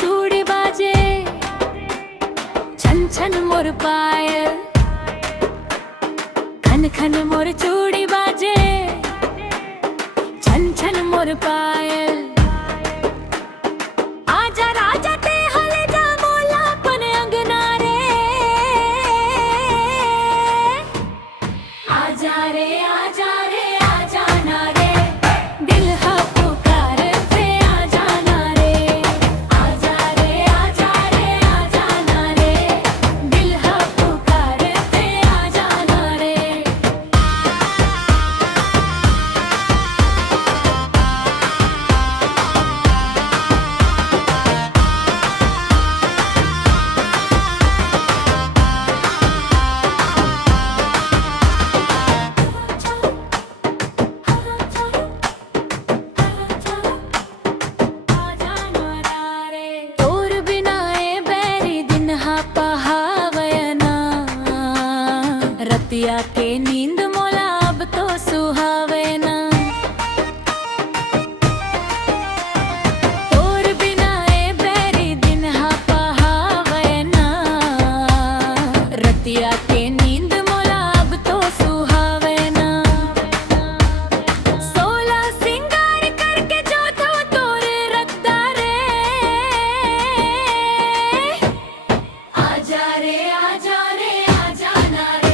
चूड़ी बाजे छन छन मोर पायल, खन खन मोर चूड़ी बाजे छन छन मोर पायल। आजा राजा ते हले जा मोला पन अंगना रे, आजा रे आजा रे आजा ना रे, दिल हा पुकार ते आजा ना रे, आजा रे आजा रे आजा ना रे, दिल हा पुकार ते आजा ना रे। रतिया के नींद मोला अब तो सुहावे ना, तोर बिना ए बैरी दिन हा पहावे ना। रतिया के नींद मोला अब तो सुहावे ना। सोला सिंगार करके जो तो तोरे रखदा रे, आजा रे आजा रे आजा ना रे,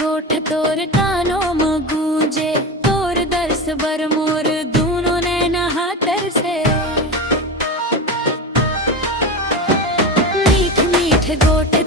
गोठ तोर कानों में गूंजे, तोर दर्श बर मोर दूनों नैना हाथर से। मीठ मीठ गोठ